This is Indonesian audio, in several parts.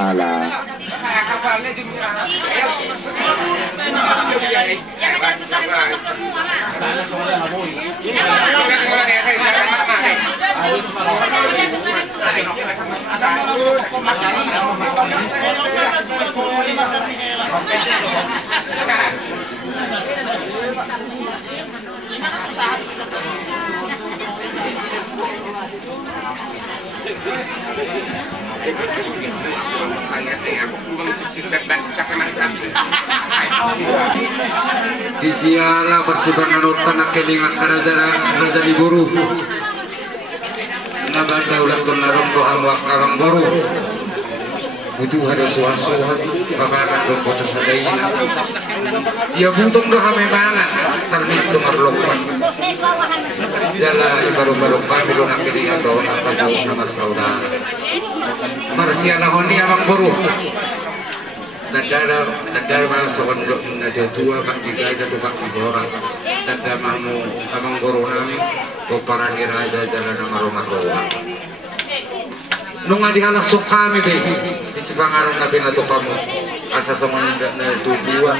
Alah. Di siala persibangan tanah kelingan kerajaan di buru nabanda ulang tunarung doa wakawang buru butuh ada suasu bakaran dong kota sadaina dia butuh doa membangan termis kemarlokan jala baru-baru pamilu nak kelingan doa atau nama saudara marsiala honi awang buru tanda masuk untuk ada tua pak tiga aja tuh pak orang tanda mamu abang guru nami koparan raja jalan nama rumah doa nung adi halas kami deh di sepangaran nabi atau kamu asa sama ndak tujuan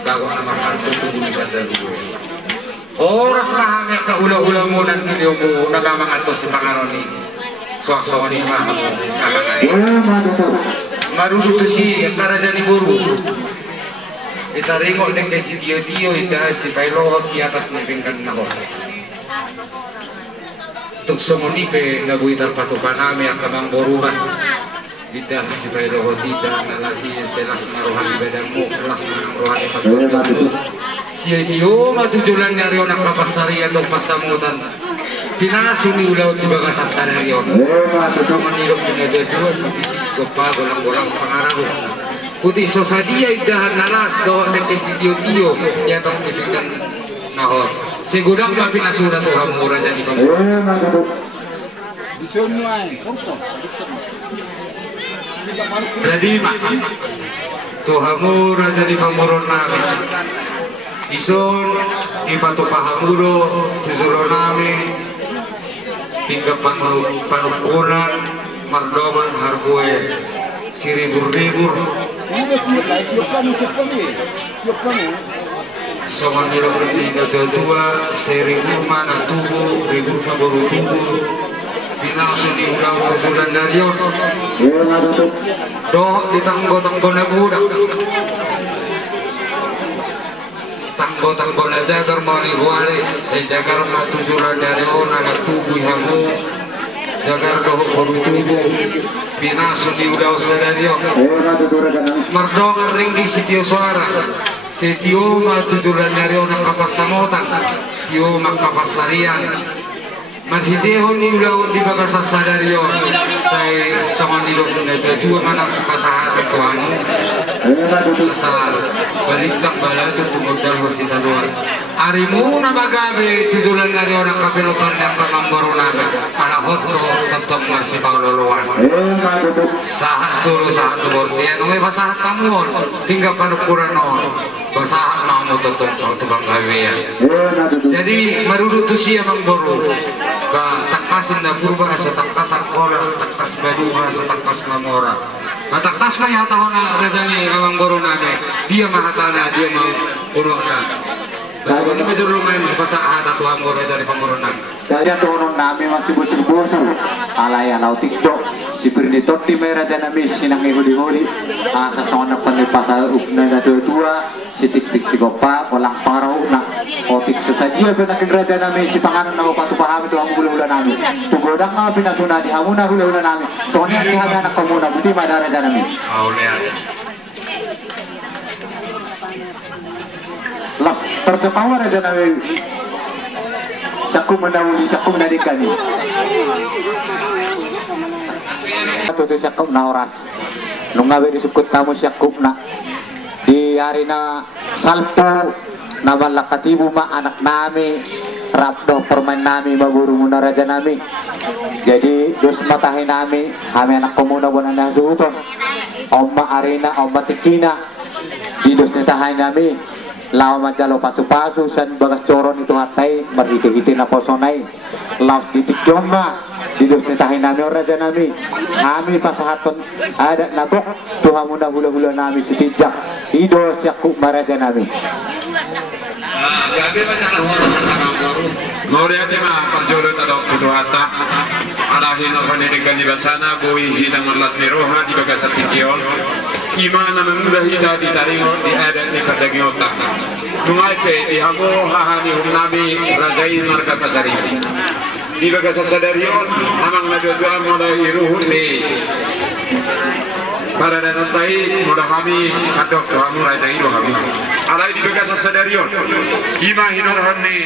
bawa nama hantu tujuh bandar dulu orang semahamnya ke ulah-ulah mu dan video mu nagamang atau sepangaran ini suasana ini mah marudu tu si kerajaan buru kita ringok dengan si tio ita si pailo di atas nipingkan nahon tuk semoni pe ngabu itar patukan ame akamang boruhan kita si pailo tidak nalasi selas maruhan ibadamu kelas maruhan ibadamu si tio matujulan nyari onak kapasarian dong pasamutan pinasuni ulau di bagas asarion masa sama nirok dengan dua si gopa golang-golang pengaruh putih sosadia idahan nalas doa dengan tio di atas nipikan nahor segudang mampin asura Tuhan murah jadi kamu jadi mak Tuhan murah jadi pamurun nami ison di patu pahamuro tujuron nami hingga panukunan mardoman hargue siribur-ribur sama nilai berbeda dua seribu mana tubuh ribu baru tubuh binasu di ulang tujuan darion doh di tanggo naguda tanggo jagar mari huare saya jagar tujuan darion ada tubuh hamu jagar doh baru tubuh binasu di ulang sedarion mardongan ringgi sitio suara setio matujulan dari orang kapas samotan tio makapasarian marhiteho ni ulau di bagas sadario saya sama ni dok na dua mana sukasahat tuan asal balitak balado tumodal wasita luar arimu na bagabe tujulan dari orang kapelopan yang kamamboro nabe para hoto tetap masih pauloloan sahas turu sahat bortian ngai basahat tamuon tinggal panukuran non basahat mau tetap tubang gawe ya jadi marudut tu sia mangboro ka takasin na purba sa takasan kola takas baduha sa takas mamora matakas kaya tahon na rajani awang goro nabe dia mahatana dia mau urona basta ni medyo rumay basa hata to amor rajani pamorona kaya turun namin masih bosur-bosur alaya law tiktok si Bernito di merah dan namin sinang ihuli-huli sa sona panipasa upna na tua si tik-tik si gopa walang paraw na otik sasadia ba nakagraja namin si pangalan na upatu pahami to ang hula-hula namin tugodang nga pinasuna di hamuna hula-hula namin so niya ihaga na kamuna buti madaraja namin lah tercepawa raja namin sakum menawuli sakum nadikani satu tu sakum na oras nung ngabe disukut kamu sakum na di hari na salpo na malakatibo ma anak nami rapdo permain nami maguru muna raja nami jadi dos matahin nami kami anak komuna buwan na suhuton omma arena omma tikina di dos nitahin nami lawa majalo pasu-pasu san bagas coron itu hatai marhiti-hiti na posonay laos ditik jomba hidup nitahin nami raja nami kami pasahaton ada nabok Tuhan mudah hula-hula nami setijak hidup siakuk maraja nami gabi masalah horor sama guru mau lihat mah perjodoh tadok tutuhata ada hinor dengan di basana boi hidang malas miroha di bagasat tikion imana memudah hita di taringo di ada di kadagiota tungai pe di hamo hahani nabi rajain marga pasari di bagasat sadarion amang nadua modal iruhun ni para danatai modal kami kadok tuhamu raja iru kami alai di bagasat sadarion ima hinor hani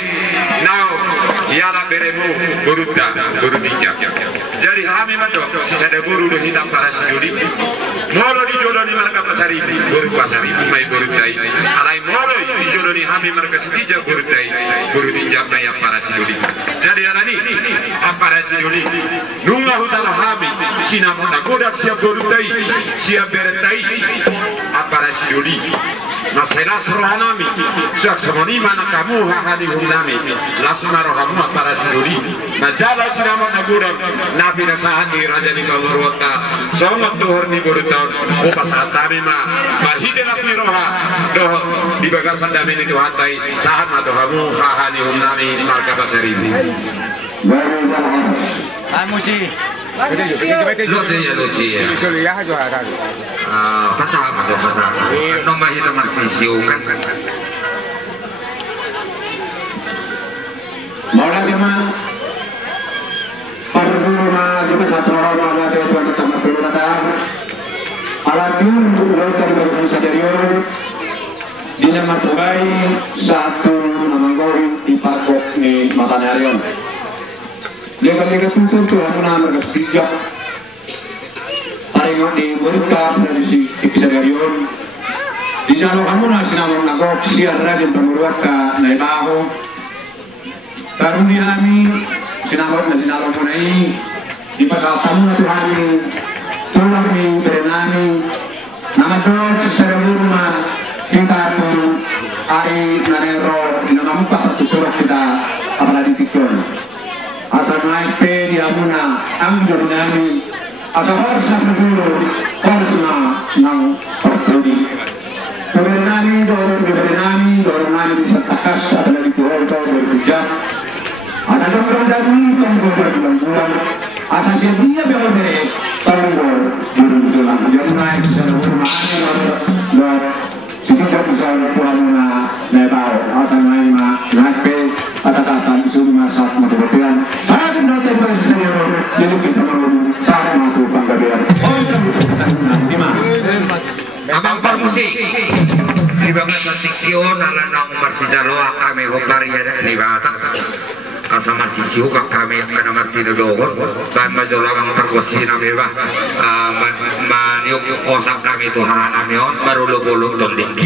now yala beremu buruta burutija jadi kami madok sisa ada buru do hitam para siduri molo di jodoni marga pasari buru pasari mai burutai alai molo di jodoni kami marga sidija burutai burutija kaya para siduri jadi alani para siduri nunga husana kami sinamona godak siap burutai siap beretai para siduri masalah rohanami siak semoni mana kamu hahani humnami langsung rohamu para siduri nah jala sinamona godak nabi nasahan di raja di kalurwata songot duhur ni burutau upas hatami ma marhide nasmi roha doh di bagasan dami ni tuhatai sahan ma dohamu hahani humnami marga pasari musi lo de ya luci ya pasah nomor hitam masih siukan Maula Firman Parguna juga satu orang ada Tuhan tetap berkata Alajun Lautar Berkata Sadarion Dina Martubai satu Namanggori di Pakok ni Matanarion Lega-lega tuntun Tuhan menamar kesejak Taringot di Berkata dari si Sadarion di jalur hamuna sinamang nagok siar rajin pemurwat ka naibaho Karuni kami sinamang na sinamang punai di pasal tamu na Tuhan tulak ni berenami namadok sa rumah kita pun ari nanero dinamamuka patuturah kita apalagi tikon asal naik pe di hamuna ang jorinami asal harus nak dulu harus nang perstudi Keberenami dorong bisa takas adalah di pulau kau berhujat. Asal kau dadu kau berbulan-bulan. Asal dia beol bere kau berbulan. Jangan naik jalan rumah dan kita bisa pulang nebau. Asal naik pe asal datang suruh masak mati-matian. Saat kita bersedia jadi kita mau saat masuk pangkalan. Oh di mana? Abang permusi di bagian tikyon ala nang marsijaloa kami hokari di bata asa marsisiu kami kana martinudohon kan majolang perkosina beba maniuk osak kami Tuhan amion baru lo tonding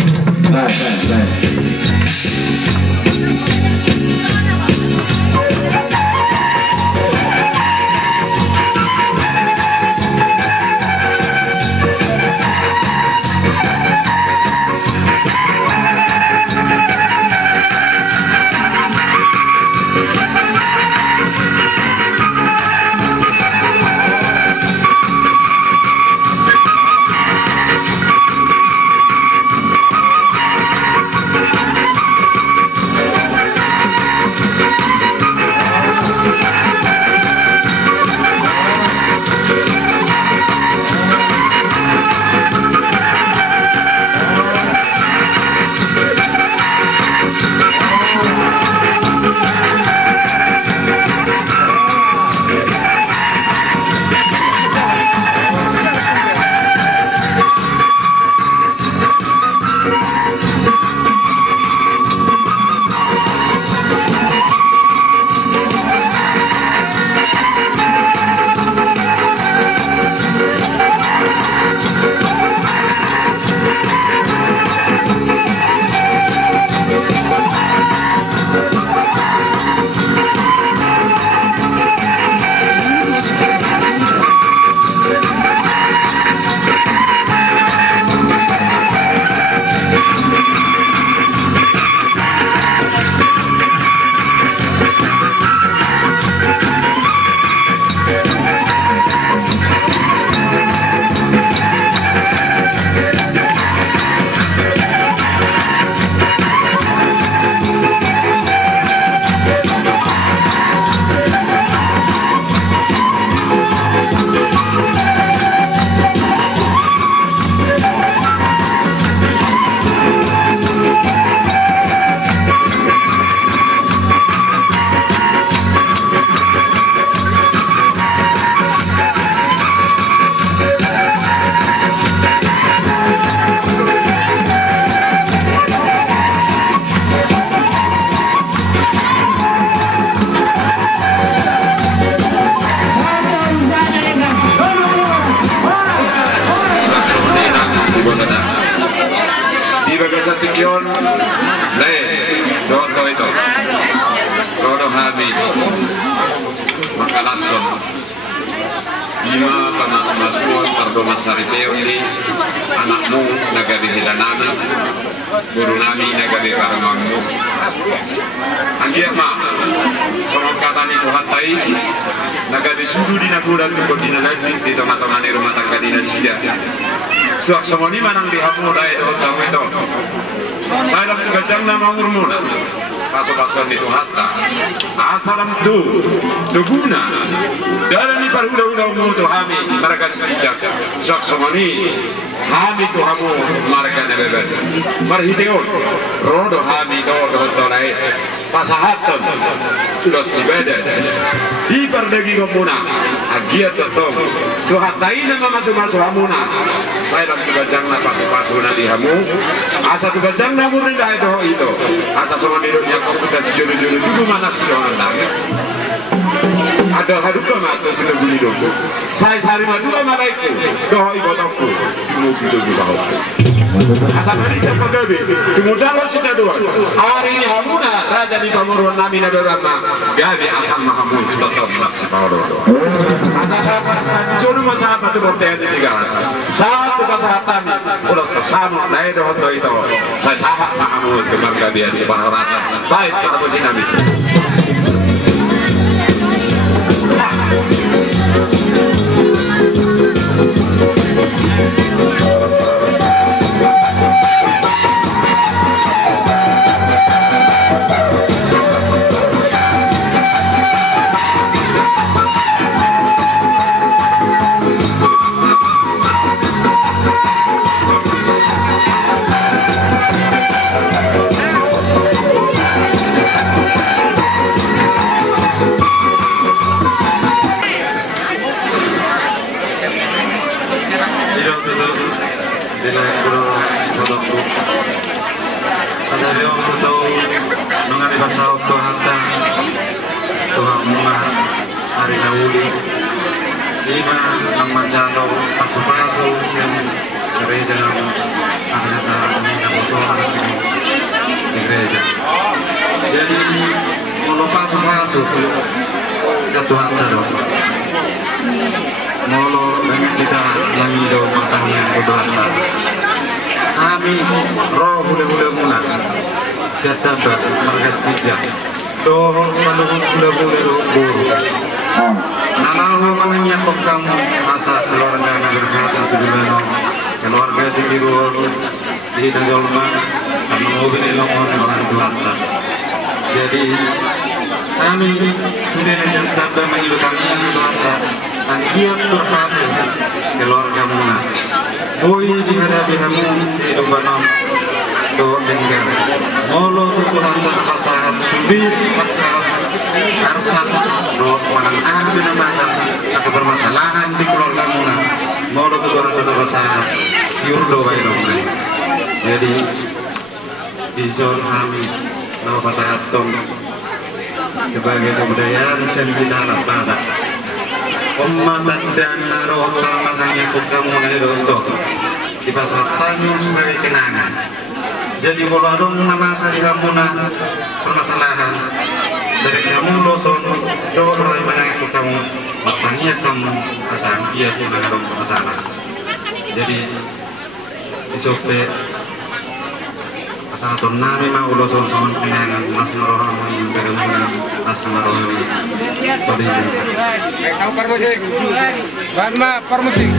balason lima panas-masuan terdoma sariteon di anakmu nagari hilanami guru nami nagari karamangmu anggih ma sorong kata ni Tuhan tai nagari sudu di naguran tukut di nalagi di teman-teman rumah tangga di nasida suak semoni manang dihamu daya doh tahu itu saya dalam tugasang nama urmuna pasu-pasuan itu hatta asalam tu guna dalam ni perhuda-huda umum tu kami mereka sebijak sok somani kami tu kamu mereka nebeben perhiteon rodo kami tu dolai pasahaton dos dibeden di perdegi komuna agiat tetong tu hatain nama masuk-masuk hamuna saya dalam tugasang nama pasu-pasuan di hamu asa tugasang nama murid itu asa somani dunia komputasi juru-juru dulu mana sih orang tanya ada haduka atau kita beli dulu saya sari madu amalaiku doa ibadahku mau kita juga asal hari cepat gabi kemudian lo sudah dua hari ini hamuna raja di pamuruan nami nabi rama gabi asal mahamud tetap masih pauro asal saya suruh masalah itu bertanya di tiga asal satu kesehatan udah kesama naik doa itu saya sahabat mahamud kemar gabi di para rasa baik kita mesti nabi satu harta dong molo dengan kita yang hidup pertanian kedua kami roh bule-bule muna setiap harga tiga doh selalu bule-bule buru nalawa mananya kok kamu asa keluarga negeri bahasa sebelumnya keluarga sikirul di Tanjolma karena mobil ilmu orang tua jadi kami sudah mencapai menghidupkan yang belanda angkiat berhasil keluarga muna boy dihadapi kamu kehidupan do dengan molo tuhan terpasahat sulit akal arsat do manang binamakan atau permasalahan di keluarga muna molo tuhan terpasahat yurdo bailong jadi di zon kami nama pasahat tong sebagai kebudayaan sendiri pada umat dan narotal makanya kamu itu untuk di pasar Tanjung sebagai kenangan jadi boladong nama sari kamuna permasalahan dari kamu loson doa mana itu kamu makanya kamu asal iya itu narotal permasalahan jadi isopte satu nami mau ulo son kenangan mas merohani berumur mas merohani tadi tahu permusik ban ma permusik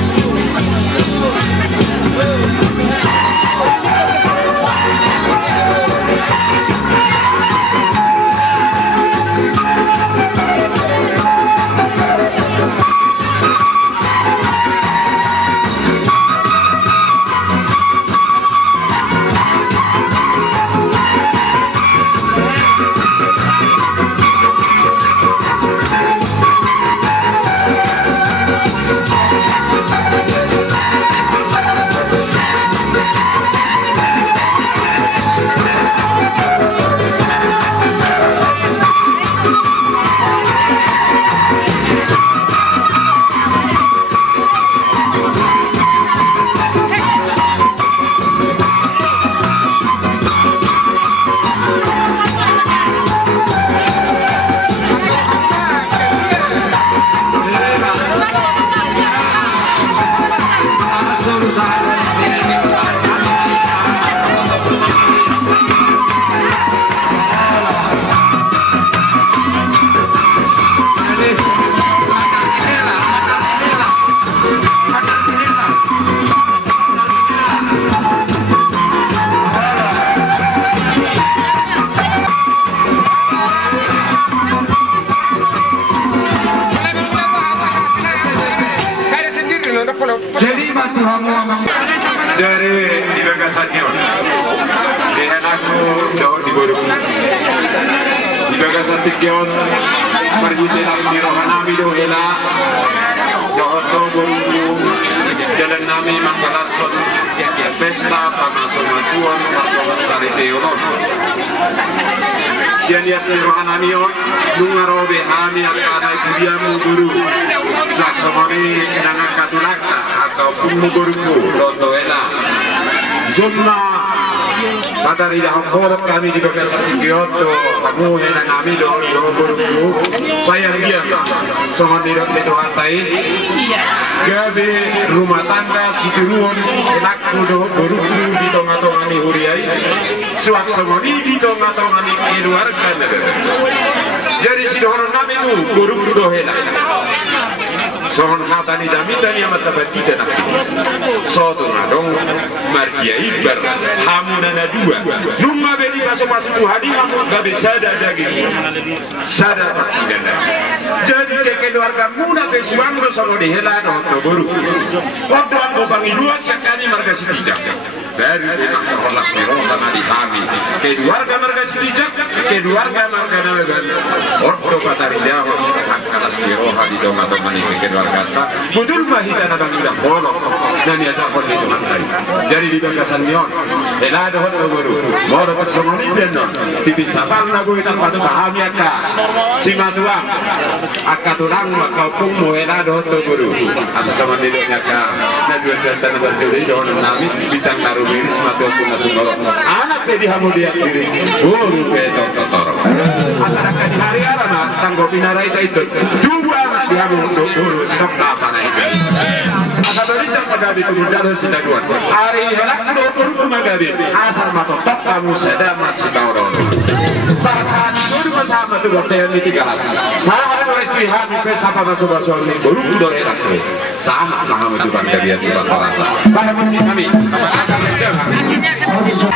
Jadi di bagasannya di anakku jauh di buruk di bagasan tikion perjalanan sendiri nami dohela jauh buruk jalan nami mangkalason pesta pangasuan martolas dari teolog sian ya sendiri nami nungaro behami akan diamu guru saksamani nangak katulaka ataupun muguruku Lontoela Zumna matari dahong korot kami di Bagasan Kyoto kamu henang kami do muguruku sayang dia sama nirok ledo hantai gabe rumah tangga situruon enakku do guruku di tonga-tongani huriai suak semoni di tonga-tongani keluarga jadi si dohoron kami itu guruku do hela sohon hatani jamitan yang matabatida nak soto nadong margia ibar hamunana dua nunga beli pasu-pasu tuhadi hamun gabe sada daging sada patidana jadi ke keluarga muna pesuang do sama dihela do guru waktu aku pangilua sekali marga sitijak dari holas miro karena dihami keluarga marga sitijak keluarga marga nawegan ordo patarida kalas miro hadi dong atau mani keluarga kata betul mahita na bang udah kolok dan ya capon itu mantai jadi di Bagasan nyon ela do hot guru moro tak somoni benon tipi sapal na go itak patu pahami akka simatuang akka tulang maka pung mo ela do hot guru asa sama didoknya ka na jual tan berjudi do nami bintang taru miris matu pun nasungolo anak pe di hamudia miris guru pe totoro asara ka di hari ara na tanggo pinarai itu dua si hamu guru sikap apa na ibe asa berita pagabi kumudalo sida duan hari ini helak do guru magabi asal mato top kamu sedang masih bawron saat guru bersama tu hotel di 300 saat tu istri kami pesta pada sobat-sobat ini guru do helak sama maham itu kan kalian di rasa pada misi kami asal itu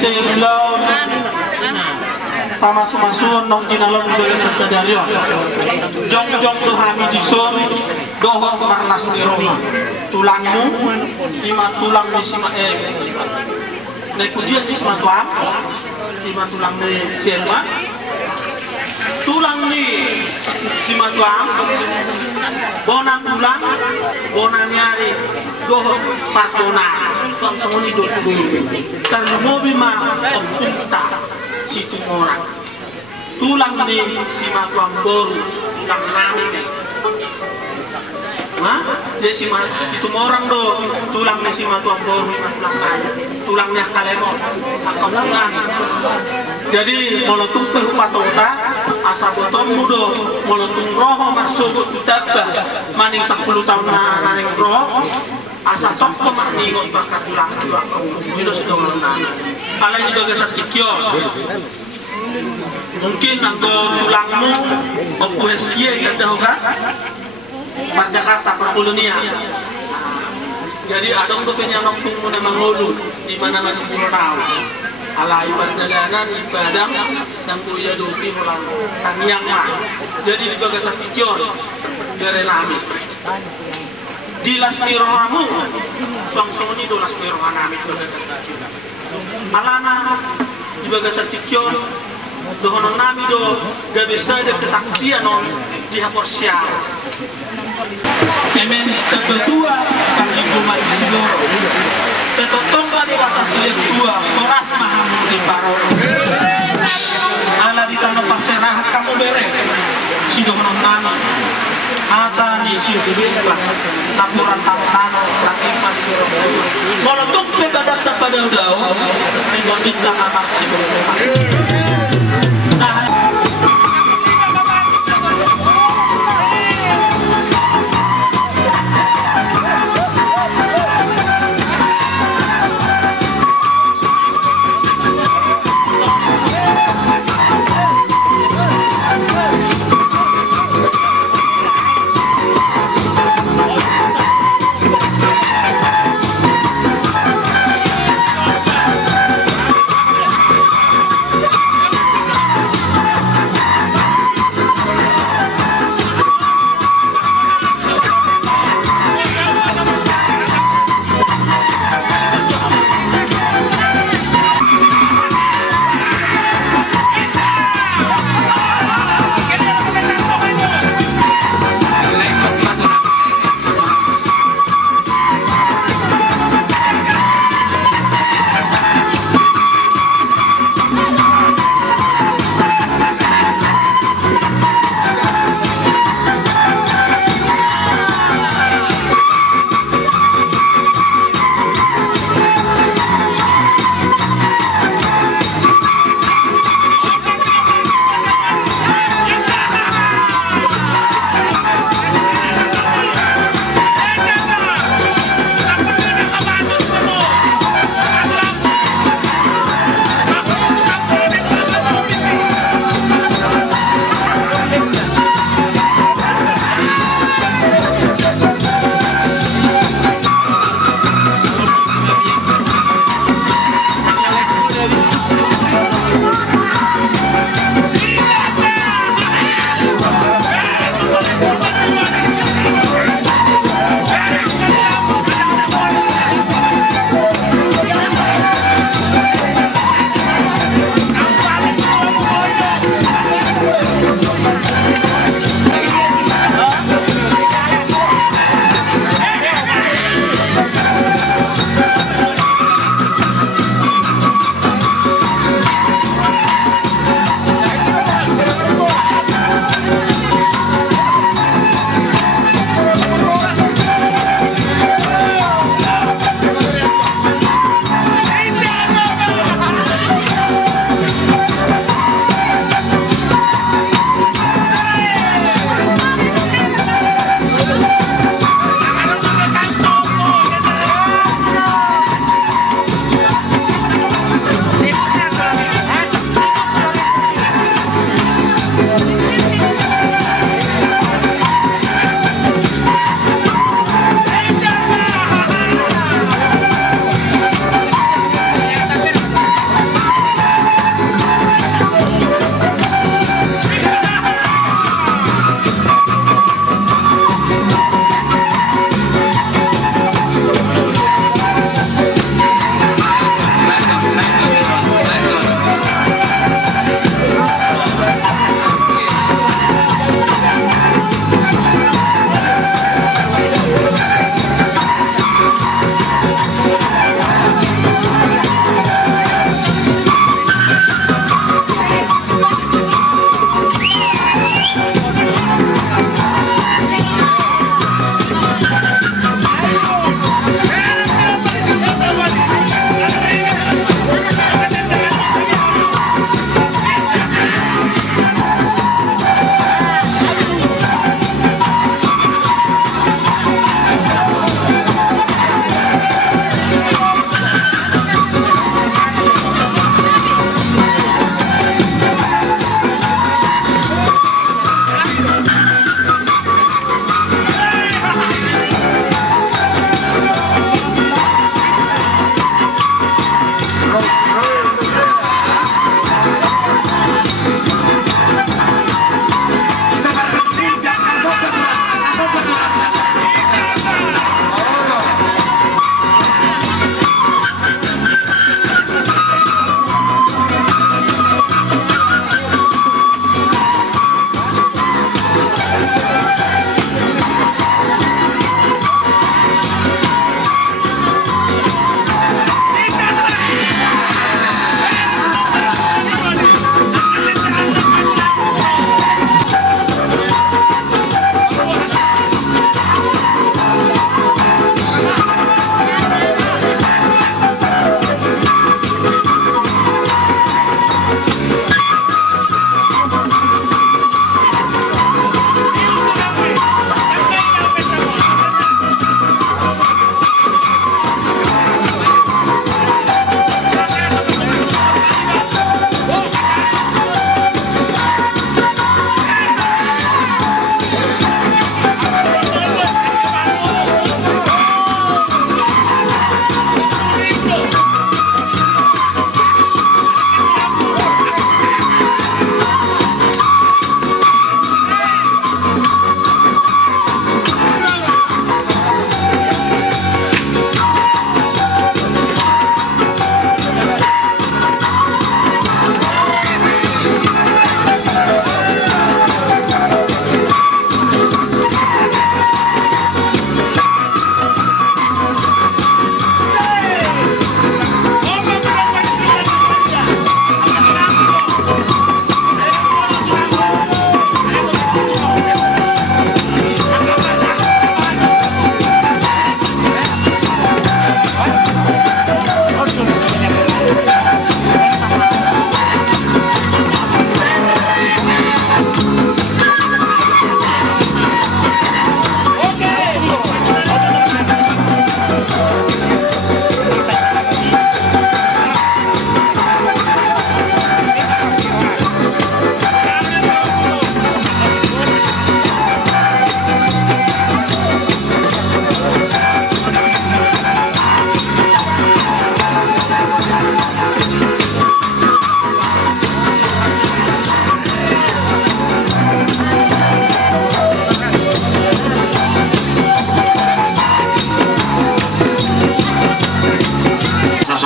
te ulau Tamasu-masun nong jinalon bagi sasadarion jong-jong tu hami dison dohong marlas ni Roma tulangmu lima tulang ni sima naik pujian di sima tuam lima tulang ni siapa tulang ni sima tuam bonan tulang bonan nyari dohong partona semua ni dulu karena mobil mah punta situ orang tulang ni si matuang baru tulang nami nah dia si situ orang do tulang ni si matuang baru tulang nami tulangnya kalemo akam tulang jadi molotung perupatota asa botong mudo molotung roho marsubut utabah maning 10 tahun naning roho asa sok kemakningon bakat tulang-tulang itu sudah ngenang ala ini bagai satikyo mungkin anggo tulangmu opu eskia yang kan Mar Jakarta perkolonia jadi adong tuh penyalong tunggu nama ngolu di mana mana pulau tahu ala ibadaganan ibadang yang tuya dopi pulang tangiang mah jadi di bagai satikyo dari lami di lasmirohamu langsung ini do lasmirohanami bagai satikyo alana di bagai satikyo dohonon nami do gak bisa ada kesaksian on di haporsia kemen kedua kali kumat sigoro tetotongga di batas lihat dua koras mahamu di paro ala di tanah pasirah kamu berek si dohonon nami ata ni si dibela laporan tano lagi masih molotung pebadat pada udao dengan bintang masih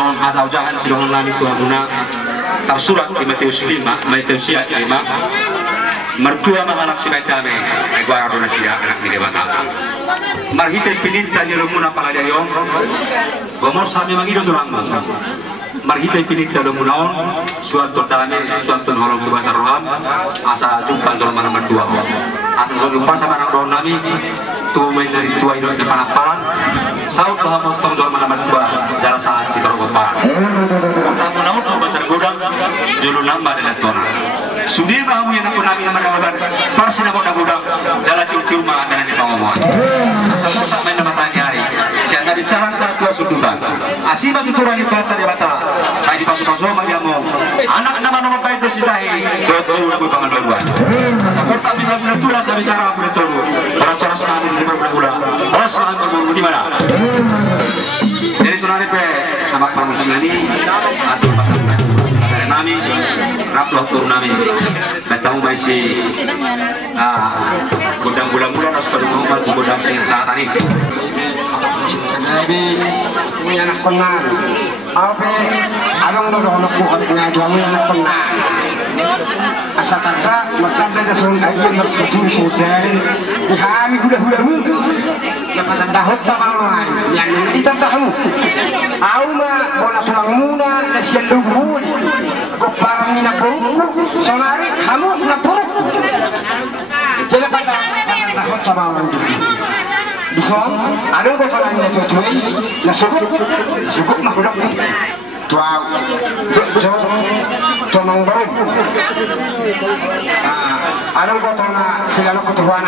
son atau jangan sidang nami Tuhan guna tersurat di Matius 5 Matius 5 mertua menganak si Maitame ego aruna sia anak ni dewata marhite pininta ni lumuna paladayon gomor sami mangido tulang marhite pininta lumunaon suatu dame suatu holong tu bahasa roham asa jumpa dalam mana mertua asa so jumpa sama anak roham nami tu main dari tua hidup di panaparan saut dalam motong dalam mana mertua jalan saat citra goparan pertama namun bacar godang julu nambah dengan tona sudir kamu yang aku nami nama nama parsi nama godang jalan tiur mah dengan di pangomong asal tak main nama tanya hari siapa bicara saat dua sundutan asibat itu orang ibadah di bata saya di pasu-pasu sama dia mau anak nama baik itu sitai betul aku pangan dua-duaan asal tak bila tulah saya bicara aku betul orang-orang sekarang di berbeda orang sekarang berbeda di mana jadi saudara pe nama permusuhan ini asal pasal dari nami raploh tur nami tahu masih gudang-gudang harus berumur gudang sing saat ini jadi ini anak penang apa adong anak bukan ngajuan anak penang asal kata makan dari seorang aja bersusun saudari dihami huda-hudamu dapat dahut sama lain yang ini tahu au mah bola tulang muna nasian luhur koparan ni naburuku sonari kamu naburuku jadi pada dahut sama lain Bison, ada kotoran yang tujuh, nasukuk mah udah tuau, bison, tonong baru. Ada kotoran segala kotoran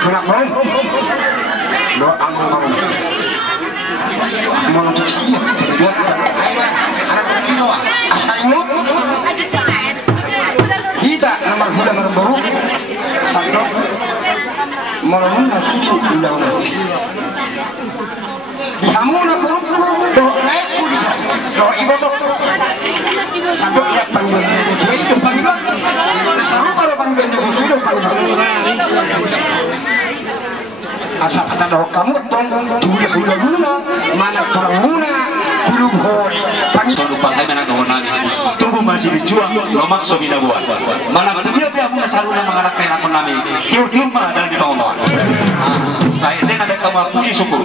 tunak baru, lo angin baru. Mau untuk siap, buat anak kilo, asainu. Kita nomor bulan baru, satu. Malam nasi ulang. Kamu nak perutku, doh naik pun doh ibu tu. Satu ya panggilan itu panggilan. Satu kalau panggilan itu panggilan. Asal kata doh kamu tong dulu guna mana kurang guna dulu boy. Panggilan lupa saya mana kawan nami. Tunggu masih dijual, lo maksud tidak buat. Mana betul dia pun selalu menganak aku nami. Tiur-tiur mah dan di bawah. Nah, ini ada kamu puji syukur.